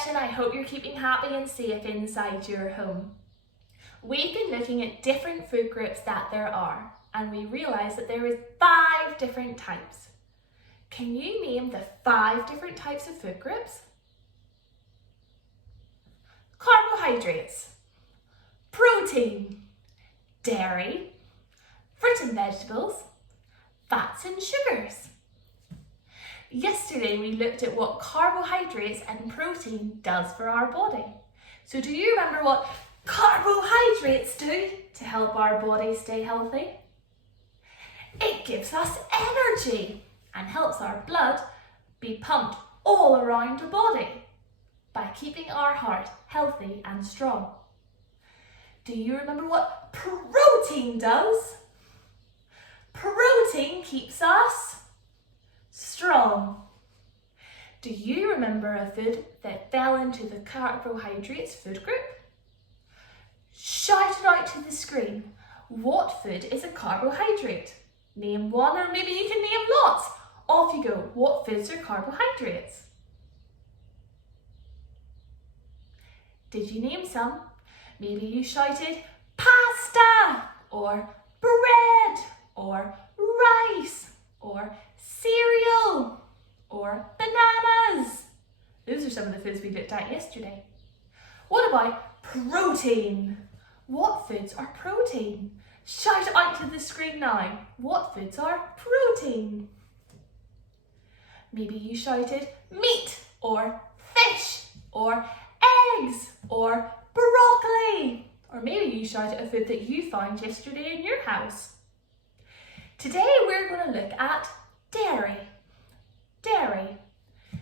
session, I hope you're keeping happy and safe inside your home. We've been looking at different food groups that there are, and we realised that there is 5 different types. Can you name the 5 different types of food groups? Carbohydrates, protein, dairy, fruit and vegetables, fats and sugars. Yesterday we looked at what carbohydrates and protein does for our body. So do you remember what carbohydrates do to help our body stay healthy? It gives us energy and helps our blood be pumped all around the body by keeping our heart healthy and strong. Do you remember what protein does? Protein keeps us strong. Do you remember a food that fell into the carbohydrates food group? Shout it out to the screen. What food is a carbohydrate? Name one, or maybe you can name lots. Off you go. What foods are carbohydrates? Did you name some? Maybe you shouted pasta, or bread, or rice, or cereal, or bananas. Those are some of the foods we looked at yesterday. What about protein? What foods are protein? Shout it out to the screen now. What foods are protein? Maybe you shouted meat, or fish, or eggs, or broccoli. Or maybe you shouted a food that you found yesterday in your house. Today we're going to look at dairy. Dairy,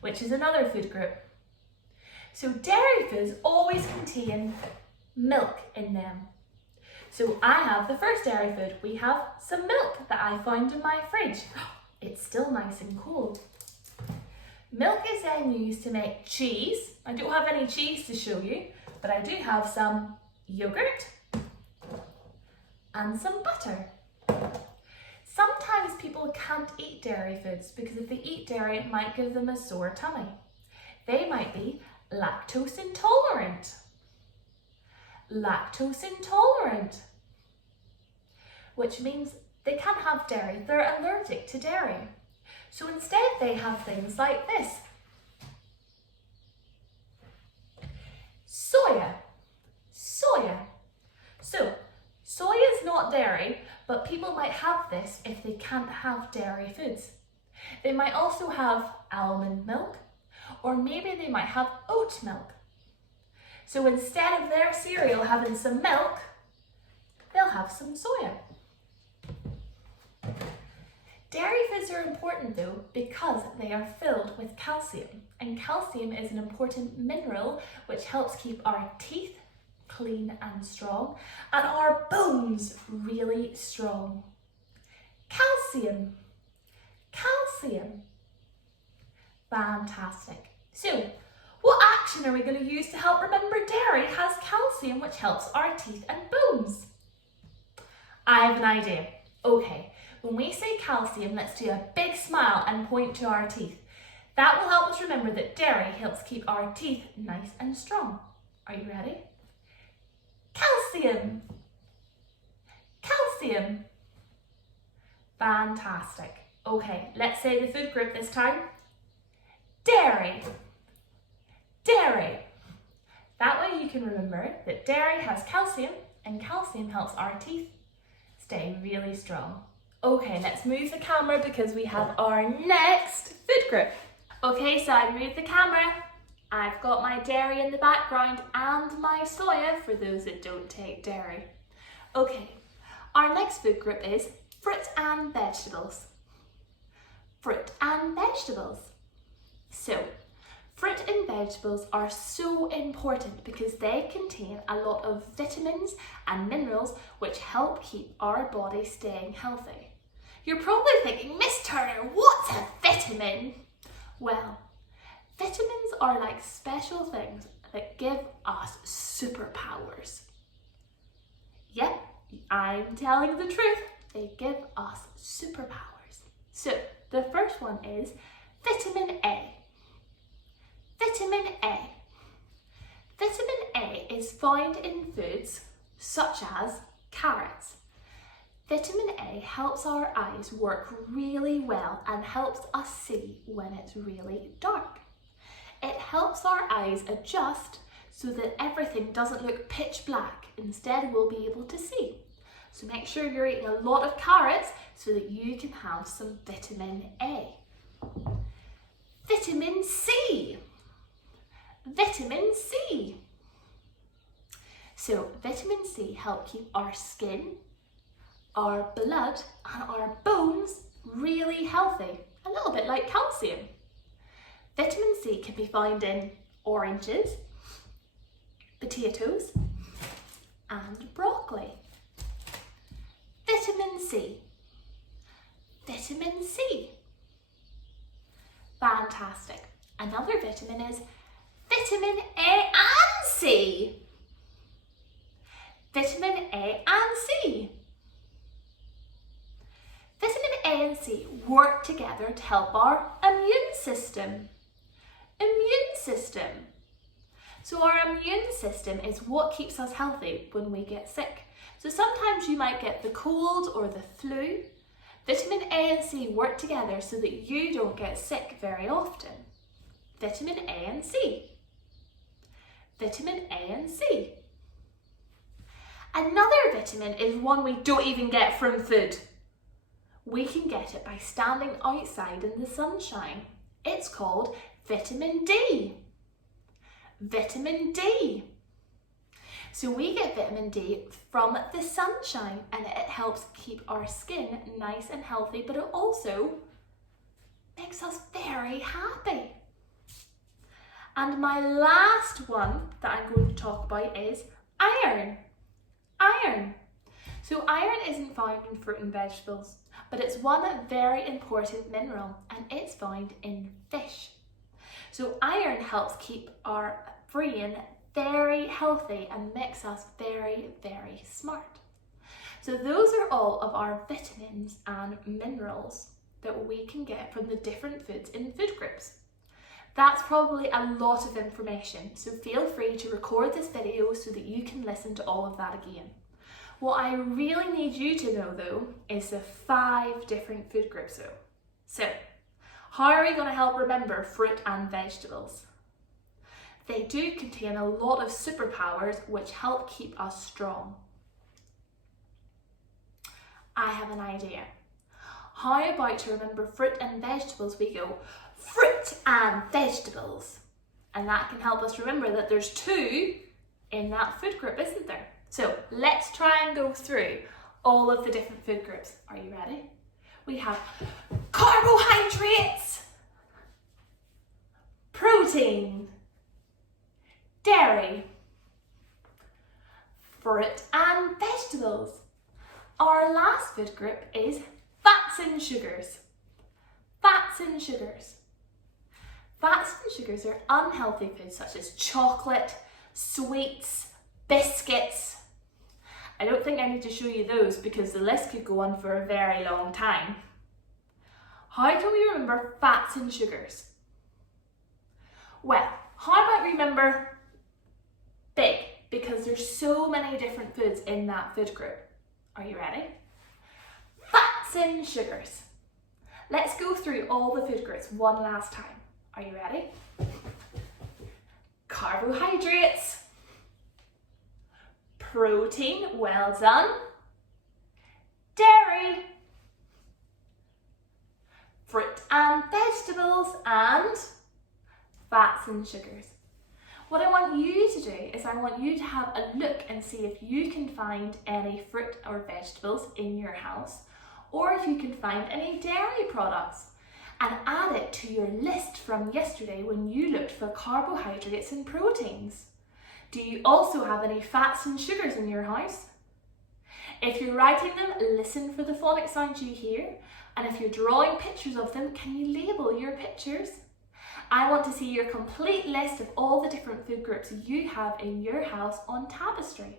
which is another food group. So dairy foods always contain milk in them. So I have the first dairy food. We have some milk that I found in my fridge. It's still nice and cold. Milk is then used to make cheese. I don't have any cheese to show you, but I do have some yogurt and some butter. Sometimes people can't eat dairy foods because if they eat dairy, it might give them a sore tummy. They might be lactose intolerant. Lactose intolerant, which means they can't have dairy. They're allergic to dairy. So instead they have things like this. Soya. Soya. So, soya is not dairy, but people might have this if they can't have dairy foods. They might also have almond milk, or maybe they might have oat milk. So instead of their cereal having some milk, they'll have some soya. Dairy foods are important though because they are filled with calcium, and calcium is an important mineral which helps keep our teeth clean and strong and our bones really strong. Calcium. Calcium. Fantastic. So, what action are we going to use to help remember dairy has calcium which helps our teeth and bones? I have an idea. Okay, when we say calcium, let's do a big smile and point to our teeth. That will help us remember that dairy helps keep our teeth nice and strong. Are you ready? Calcium. Calcium. Fantastic. Okay, let's say the food group this time. Dairy. Dairy. That way you can remember that dairy has calcium and calcium helps our teeth stay really strong. Okay, let's move the camera because we have our next food group. Okay, so I've moved the camera. I've got my dairy in the background and my soya for those that don't take dairy. Okay, our next food group is fruit and vegetables. Fruit and vegetables. So, fruit and vegetables are so important because they contain a lot of vitamins and minerals which help keep our body staying healthy. You're probably thinking, Miss Turner, what's a vitamin? Well, vitamins are like special things that give us superpowers. Yep, I'm telling the truth. They give us superpowers. So, the first one is vitamin A. Vitamin A. found in foods such as carrots. Vitamin A helps our eyes work really well and helps us see when it's really dark. It helps our eyes adjust so that everything doesn't look pitch black. Instead, we'll be able to see. So make sure you're eating a lot of carrots so that you can have some vitamin A. Vitamin C. Vitamin C. So vitamin C helps keep our skin, our blood and our bones really healthy, a little bit like calcium. Vitamin C can be found in oranges, potatoes and broccoli. Vitamin C. Vitamin C. Fantastic. Another vitamin is vitamin A and C. Vitamin A and C. Vitamin A and C work together to help our immune system. Immune system. So our immune system is what keeps us healthy when we get sick. So sometimes you might get the cold or the flu. Vitamin A and C work together so that you don't get sick very often. Vitamin A and C. Vitamin A and C. Another vitamin is one we don't even get from food. We can get it by standing outside in the sunshine. It's called vitamin D. Vitamin D. So we get vitamin D from the sunshine and it helps keep our skin nice and healthy, but it also makes us very happy. And my last one that I'm going to talk about is iron. Iron. So iron isn't found in fruit and vegetables, but it's one very important mineral and it's found in fish. So iron helps keep our brain very healthy and makes us very, very smart. So those are all of our vitamins and minerals that we can get from the different foods in food groups. That's probably a lot of information, so feel free to record this video so that you can listen to all of that again. What I really need you to know though is the 5 different food groups though. So, how are we going to help remember fruit and vegetables? They do contain a lot of superpowers which help keep us strong. I have an idea. How about to remember fruit and vegetables, we go fruit and vegetables. And that can help us remember that there's 2 in that food group, isn't there? So let's try and go through all of the different food groups. Are you ready? We have carbohydrates, protein, dairy, fruit and vegetables. Our last food group is fats and sugars. Fats and sugars. Fats and sugars are unhealthy foods such as chocolate, sweets, biscuits. I don't think I need to show you those because the list could go on for a very long time. How can we remember fats and sugars? Well, how about remember big, because there's so many different foods in that food group. Are you ready? Fats and sugars. Let's go through all the food groups one last time. Are you ready? Carbohydrates, protein, well done, dairy, fruit and vegetables, and fats and sugars. What I want you to do is I want you to have a look and see if you can find any fruit or vegetables in your house, or if you can find any dairy products, and add it to your list from yesterday when you looked for carbohydrates and proteins. Do you also have any fats and sugars in your house? If you're writing them, listen for the phonic sounds you hear, and if you're drawing pictures of them, can you label your pictures? I want to see your complete list of all the different food groups you have in your house on tapestry.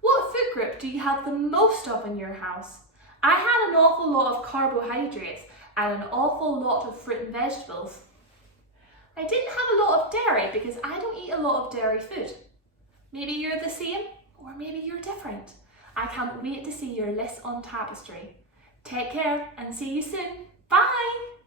What food group do you have the most of in your house? I had an awful lot of carbohydrates and an awful lot of fruit and vegetables. I didn't have a lot of dairy because I don't eat a lot of dairy food. Maybe you're the same, or maybe you're different. I can't wait to see your list on tapestry. Take care and see you soon. Bye!